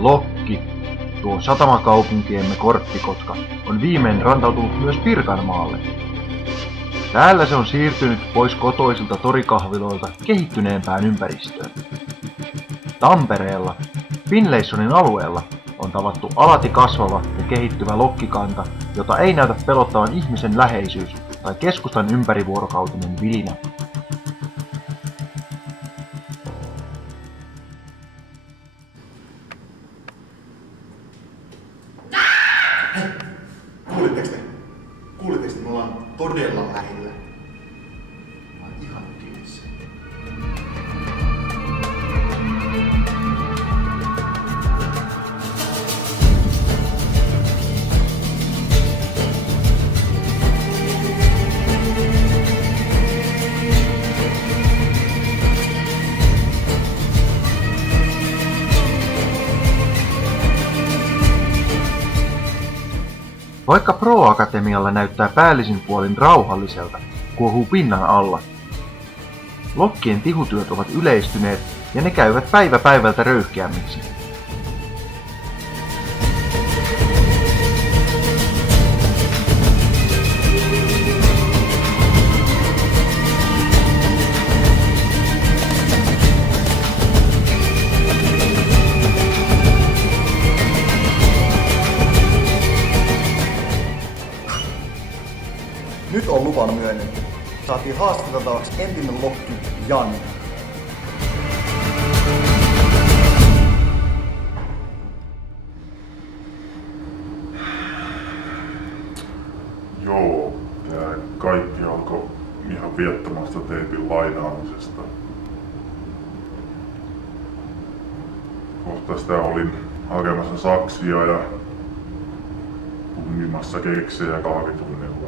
Lokki, tuo satamakaupunkiemme Korppikotka, on viimein rantautunut myös Pirkanmaalle. Täällä se on siirtynyt pois kotoisilta torikahviloilta kehittyneempään ympäristöön. Tampereella, Finlaysonin alueella, on tavattu alati kasvava ja kehittyvä lokkikanta, jota ei näytä pelottavan ihmisen läheisyys tai keskustan ympärivuorokautinen vilinä. Kuulitteko te? Me ollaan todella lähellä. Mä oon ihan kiinnissä. Vaikka Pro-akatemialla näyttää päällisin puolin rauhalliselta, kuohuu pinnan alla. Lokkien tihutyöt ovat yleistyneet ja ne käyvät päivä päivältä röyhkeämmiksi. Nyt on luvan myönnetty. Saatiin haastateltavaksi entinen lokki Janne. Joo, tää kaikki alkoi ihan viettomasta teipin lainaamisesta. Kohta sitä olin hakemassa saksia ja punnimassa keksejä kahvitunnilla.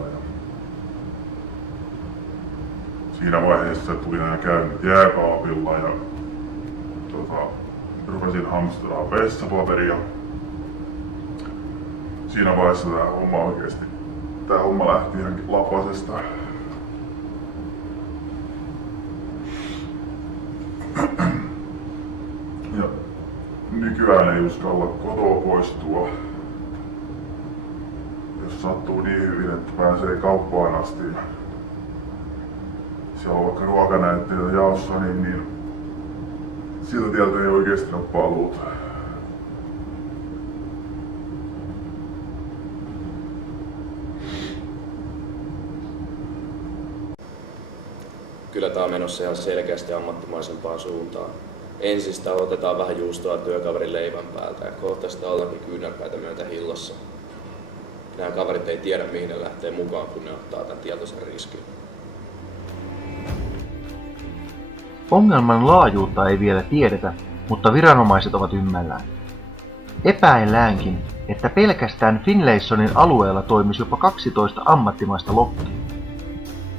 Siinä vaiheessa tuli nämä käynnit jääkaapilla ja rupesin hamstraa vessapaperia. Siinä vaiheessa tää homma lähti ihan lapasesta. Ja nykyään ei uskalla kotoa poistua. Jos sattuu niin hyvin, että pääsee kauppaan asti. Siellä on vaikka ruokanäytteitä jaossa, niin siltä tieltä ei oikeesti ole paluuta. Kyllä tää on menossa ihan selkeästi ammattimaisempaan suuntaan. Ensin sitä otetaan vähän juustoa työkaverin leivän päältä ja kohta sitä ollaankin kyynärpäitä myötä hillossa. Nämä kaverit ei tiedä mihin ne lähtee mukaan, kun ne ottaa tämän tietoisen riskin. Ongelman laajuutta ei vielä tiedetä, mutta viranomaiset ovat ymmällään. Epäilläänkin, että pelkästään Finlaysonin alueella toimisi jopa 12 ammattimaista lokkia.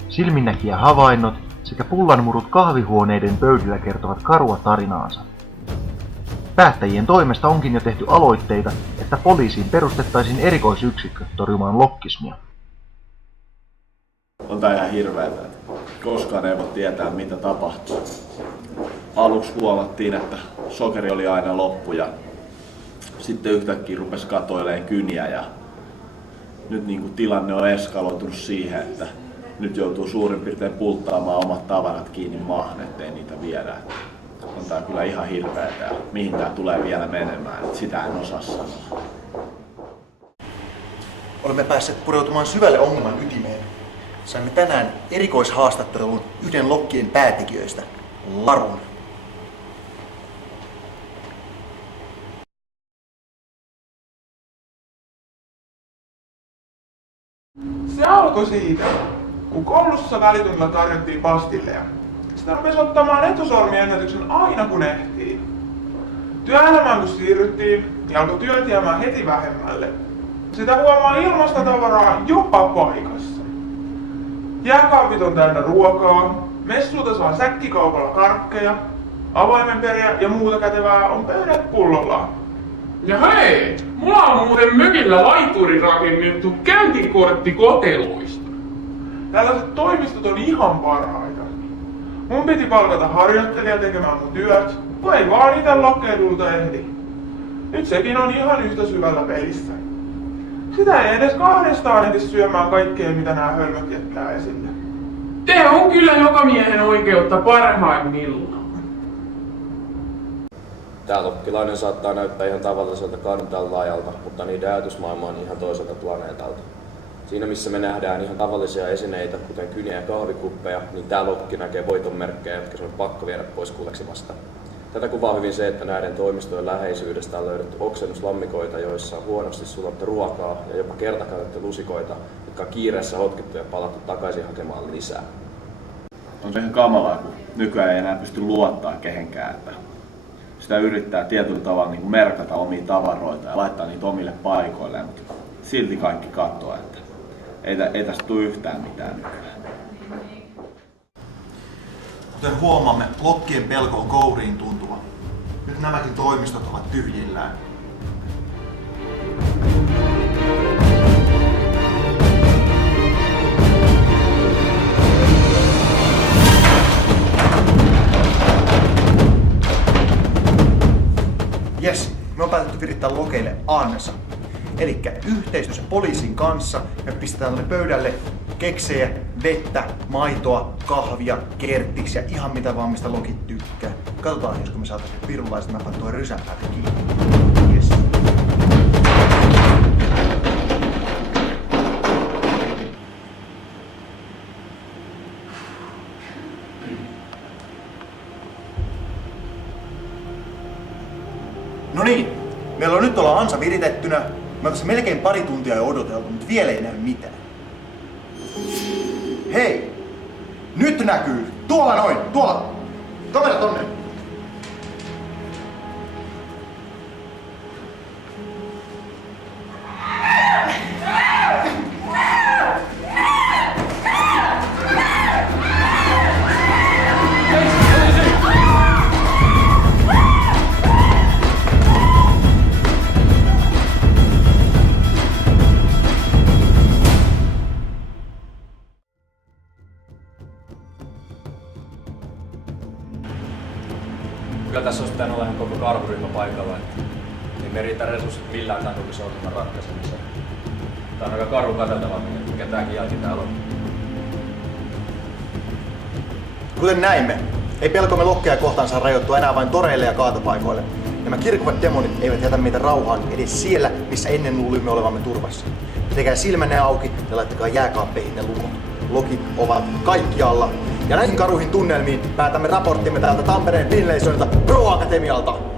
Silminnäkijä havainnot sekä pullanmurut kahvihuoneiden pöydillä kertovat karua tarinaansa. Päättäjien toimesta onkin jo tehty aloitteita, että poliisiin perustettaisiin erikoisyksikkö torjumaan lokkismia. On tää ihan hirveetä. Koskaan ei voi tietää mitä tapahtuu. Aluksi huomattiin, että sokeri oli aina loppu ja sitten yhtäkkiä rupesi katoilemaan kyniä ja nyt niin kuin tilanne on eskaloitunut siihen, että nyt joutuu suurin piirtein pulttaamaan omat tavarat kiinni maahan, ettei niitä viedä. On tää kyllä ihan hirveetä ja mihin tää tulee vielä menemään, että sitä en osaa sanoa. Olemme päässeet pureutumaan syvälle ongelman ytimeen. Saimme tänään erikoishaastattelun yhden lokkien päätekijöistä, Larun. Se alkoi siitä, kun koulussa välitunnilla tarjottiin pastilleja. Sitä rupesi ottamaan etusormiennätyksen aina kun ehtii. Työelämään kun siirryttiin, niin alkoi työt jäämään heti vähemmälle. Sitä huomaa ilmasta tavaraa jopa paikassa. Jääkaapit on täynnä ruokaa, messulta saa säkkikaupalla karkkeja, avaimenperiä ja muuta kätevää on pöydät pullollaan. Ja hei, mulla on muuten mökillä laituri rakennettu käyntikortti koteloista. Tällaiset toimistot on ihan parhaita. Mun piti palkata harjoittelija tekemään mun työt, kun ei vaan ite lokkeilulta ehdi. Nyt sekin on ihan yhtä syvällä pelissä. Sitä ei edes kahdestaan edes syömään kaikkea, mitä nämä hölmöt jättää esille. Te on kyllä joka miehen oikeutta parhaimmillaan. Tää lokkilainen saattaa näyttää ihan tavalliselta kantanlaajalta, mutta niiden ajatusmaailma on ihan toiselta planeetalta. Siinä missä me nähdään ihan tavallisia esineitä, kuten kyniä ja kahvikuppeja, niin tää lokki näkee voiton merkkejä, jotka se on pakko viedä pois kuleksimasta. Tätä kuvaa hyvin se, että näiden toimistojen läheisyydestä on löydetty oksennuslammikoita, joissa on huonosti sulattu ruokaa ja jopa kertakäytetty lusikoita, jotka on kiireessä hotkittu ja palattu takaisin hakemaan lisää. On se ihan kamalaa, kun nykyään ei enää pysty luottaa kehenkään, että sitä yrittää tietyllä tavalla niin kuin merkata omia tavaroita ja laittaa niitä omille paikoilleen, mutta silti kaikki katsoo, että ei tästä tule yhtään mitään nykyään. Kuten huomaamme, lokkien pelko on kouriin tuntuva. Nyt nämäkin toimistot ovat tyhjillään. Jes, me on päätetty virittää lokeille ansa. Elikkä yhteistyössä poliisin kanssa me pistetään tuonne pöydälle keksejä, vettä, maitoa, kahvia, kerttiks ja ihan mitä vaan mistä lokit tykkää. Katsotaan, josko me saataisiin pirulaiset napata tuon rysän päältä kiinni. Yes. No niin, meillä on nyt olla ansa viritettynä. Me on tässä melkein pari tuntia jo odoteltu, mutta vielä ei näy mitään. Hei! Nyt näkyy! Tuolla noin! Tuolla! Kamera tonne! Kyllä tässä olisi pitänyt olla ihan koko karhuryhmä paikalla, niin me riittää resurssit millään tämän ongelman ratkaisemiseen. Tää on aika karu katseltava, mikä tääkin jälki täällä on. Kuten näimme, ei pelkomme lokkeja kohtaan saa rajoittua enää vain toreille ja kaatopaikoille. Nämä kirkuvat demonit eivät jätä meitä rauhaan edes siellä, missä ennen luulimme olevamme turvassa. Pitäkää silmänne auki ja laittakaa jääkaappeihin ne lukot. Lokit ovat kaikkialla. Ja näihin karuihin tunnelmiin päätämme raporttimme täältä Tampereen Finlaysonilta Pro Akatemialta.